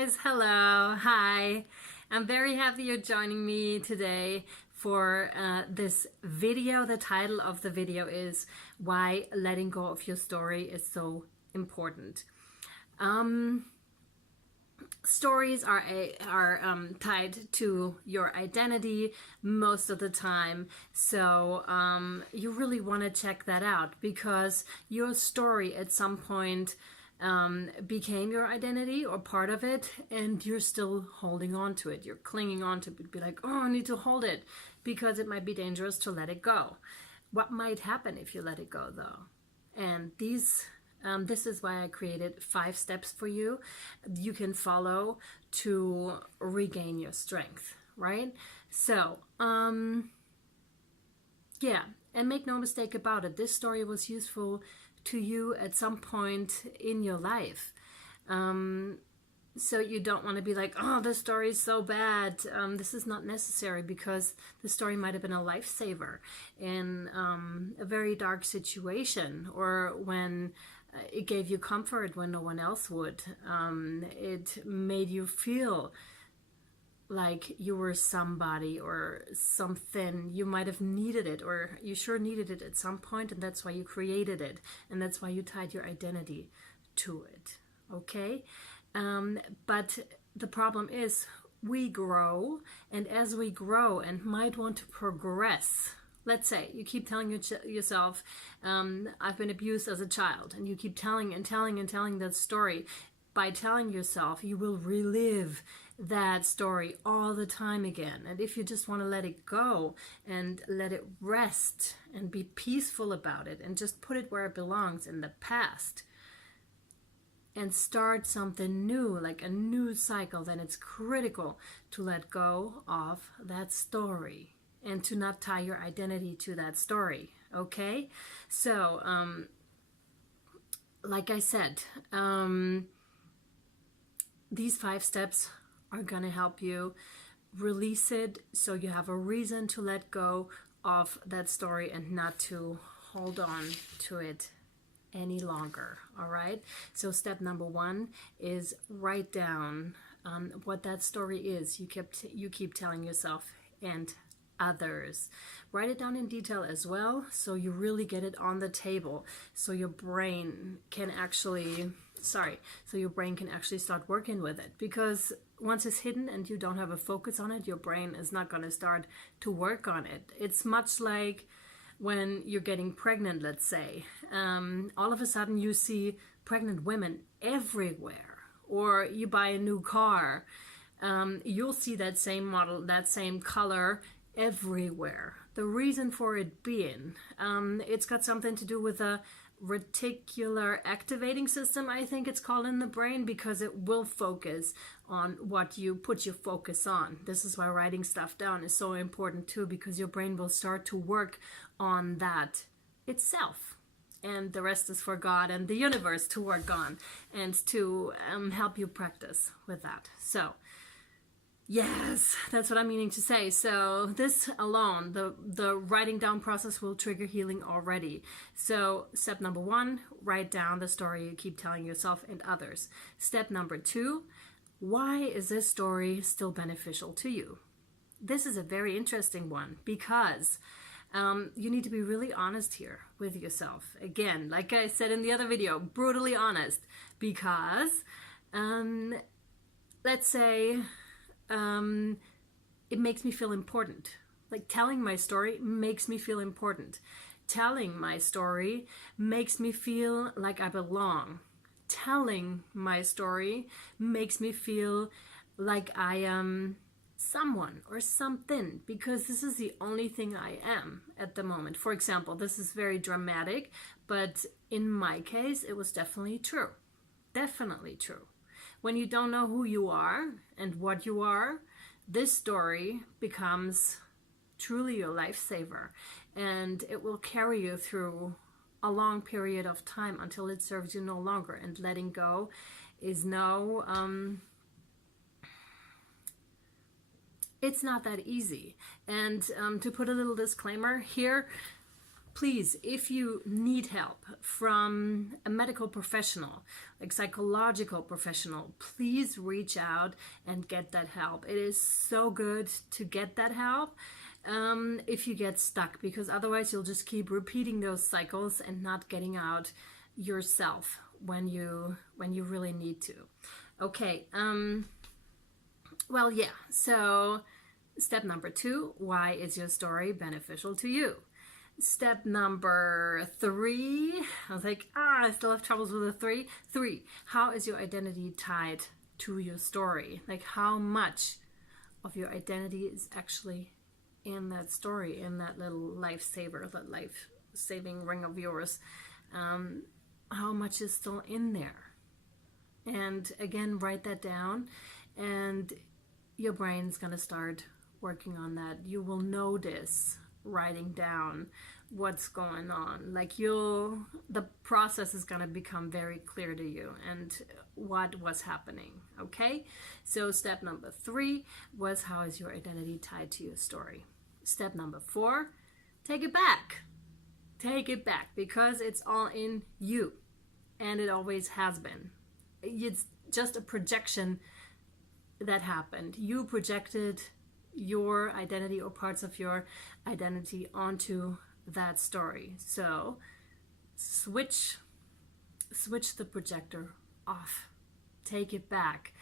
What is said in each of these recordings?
guys, hello, hi. I'm very happy you're joining me today for this video. The title of the video is Why Letting Go of Your Story is So Important. Stories are tied to your identity most of the time, so you really want to check that out, because your story at some point became your identity or part of it, and you're still holding on to it. You're clinging on to it. Be like, oh, I need to hold it, because it might be dangerous to let it go. What might happen if you let it go, though? And this is why I created 5 steps for you can follow to regain your strength, right? So, yeah, and make no mistake about it, this story was useful to you at some point in your life. So you don't want to be like, oh, this story is so bad. This is not necessary, because the story might have been a lifesaver in a very dark situation, or when it gave you comfort when no one else would. It made you feel like you were somebody or something. You might have needed it, or you sure needed it at some point, and that's why you created it, and that's why you tied your identity to it, okay? But the problem is, we grow, and as we grow and might want to progress, let's say you keep telling yourself, I've been abused as a child, and you keep telling and telling and telling that story. By telling yourself, you will relive that story all the time again. And if you just want to let it go and let it rest and be peaceful about it and just put it where it belongs, in the past, and start something new, like a new cycle, then it's critical to let go of that story and to not tie your identity to that story, okay? So, like I said, these 5 steps are going to help you release it, so you have a reason to let go of that story and not to hold on to it any longer, all right? So step number 1 is write down what that story is you keep telling yourself and others. Write it down in detail as well, so you really get it on the table, so your brain can actually start working with it. Because once it's hidden and you don't have a focus on it, your brain is not going to start to work on it. It's much like when you're getting pregnant, let's say. All of a sudden you see pregnant women everywhere, or you buy a new car, you'll see that same model, that same color everywhere. The reason for it being, it's got something to do with a reticular activating system, I think it's called, in the brain, because it will focus on what you put your focus on. This is why writing stuff down is so important too, because your brain will start to work on that itself, and the rest is for God and the universe to work on and to help you practice with that. So yes, that's what I'm meaning to say. So this alone, the writing down process, will trigger healing already. So step number 1, write down the story you keep telling yourself and others. Step number 2, why is this story still beneficial to you? This is a very interesting one, because you need to be really honest here with yourself. Again, like I said in the other video, brutally honest, because let's say it makes me feel important. Like, telling my story makes me feel important. Telling my story makes me feel like I belong. Telling my story makes me feel like I am someone or something, because this is the only thing I am at the moment. For example, this is very dramatic, but in my case, it was definitely true. Definitely true. When you don't know who you are and what you are, this story becomes truly your lifesaver, and it will carry you through a long period of time until it serves you no longer. And letting go is it's not that easy. And to put a little disclaimer here, Please, if you need help from a medical professional, like psychological professional, please reach out and get that help. It is so good to get that help if you get stuck, because otherwise you'll just keep repeating those cycles and not getting out yourself when you really need to. Okay, well, yeah, so step number 2, why is your story beneficial to you? Step number 3, I was like, I still have troubles with the 3. 3, how is your identity tied to your story? Like, how much of your identity is actually in that story, in that little lifesaver, that life-saving ring of yours? How much is still in there? And again, write that down, and your brain's going to start working on that. You will notice writing down what's going on. Like the process is going to become very clear to you and what was happening. Okay, so step number 3 was, how is your identity tied to your story? Step number 4, take it back. Take it back, because it's all in you, and it always has been. It's just a projection that happened. You projected your identity or parts of your identity onto that story. So switch the projector off. Take it back.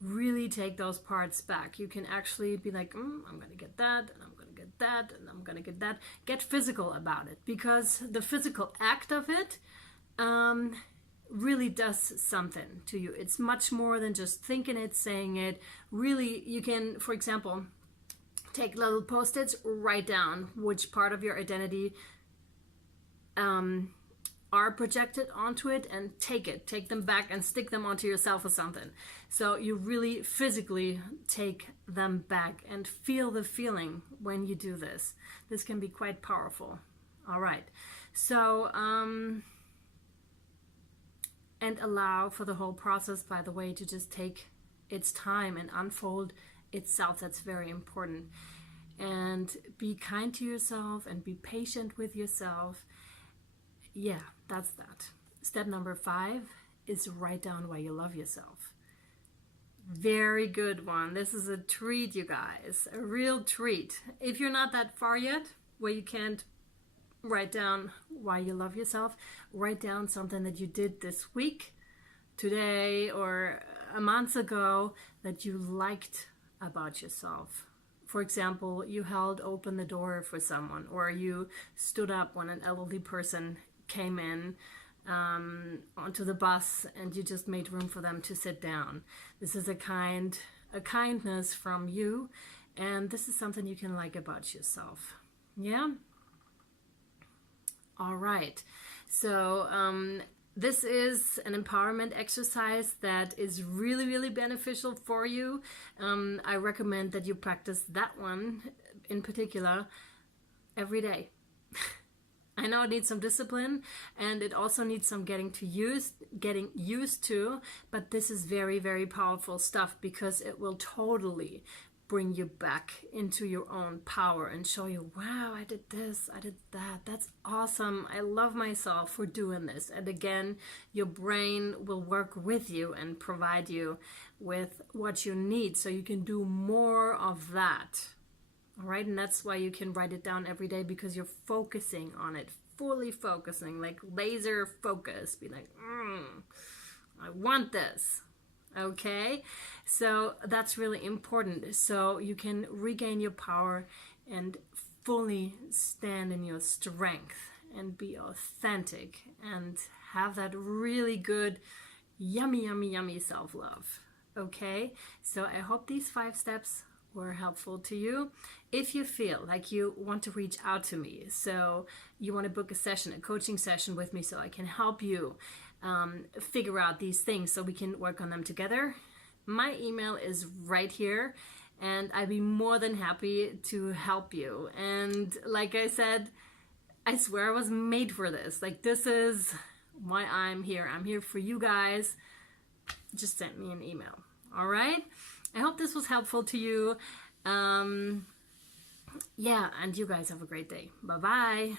Really take those parts back. You can actually be like, I'm going to get that, and I'm going to get that, and I'm going to get that. Get physical about it, because the physical act of it really does something to you. It's much more than just thinking it, saying it. Really, you can, for example, take little post-its, write down which part of your identity are projected onto it, and take them back and stick them onto yourself or something. So you really physically take them back and feel the feeling when you do this. This can be quite powerful. All right. So, and allow for the whole process, by the way, to just take its time and unfold itself. That's very important. And be kind to yourself and be patient with yourself. Yeah, that's that. Step number 5 is write down why you love yourself. Very good one. This is a treat, you guys. A real treat. If you're not that far yet, where you can't write down why you love yourself, write down something that you did this week, today, or a month ago that you liked about yourself. For example, you held open the door for someone, or you stood up when an elderly person came in onto the bus and you just made room for them to sit down. This is a kindness from you, and this is something you can like about yourself. Yeah? All right. So this is an empowerment exercise that is really, really beneficial for you. I recommend that you practice that one in particular every day. I know it needs some discipline, and it also needs some getting used to, but this is very, very powerful stuff, because it will totally bring you back into your own power and show you, wow, I did this, I did that, that's awesome, I love myself for doing this. And again, your brain will work with you and provide you with what you need so you can do more of that. All right, and that's why you can write it down every day, because you're focusing on it, fully focusing, like laser focus. Be like, I want this. Okay, so that's really important. So you can regain your power and fully stand in your strength and be authentic and have that really good, yummy, yummy, yummy self-love. Okay, so I hope these 5 steps were helpful to you. If you feel like you want to reach out to me, so you want to book a session, a coaching session with me, so I can help you figure out these things so we can work on them together, my email is right here, and I'd be more than happy to help you. And like I said, I swear I was made for this. Like, this is why I'm here. I'm here for you guys. Just send me an email. All right? I hope this was helpful to you. Yeah, and you guys have a great day. Bye-bye.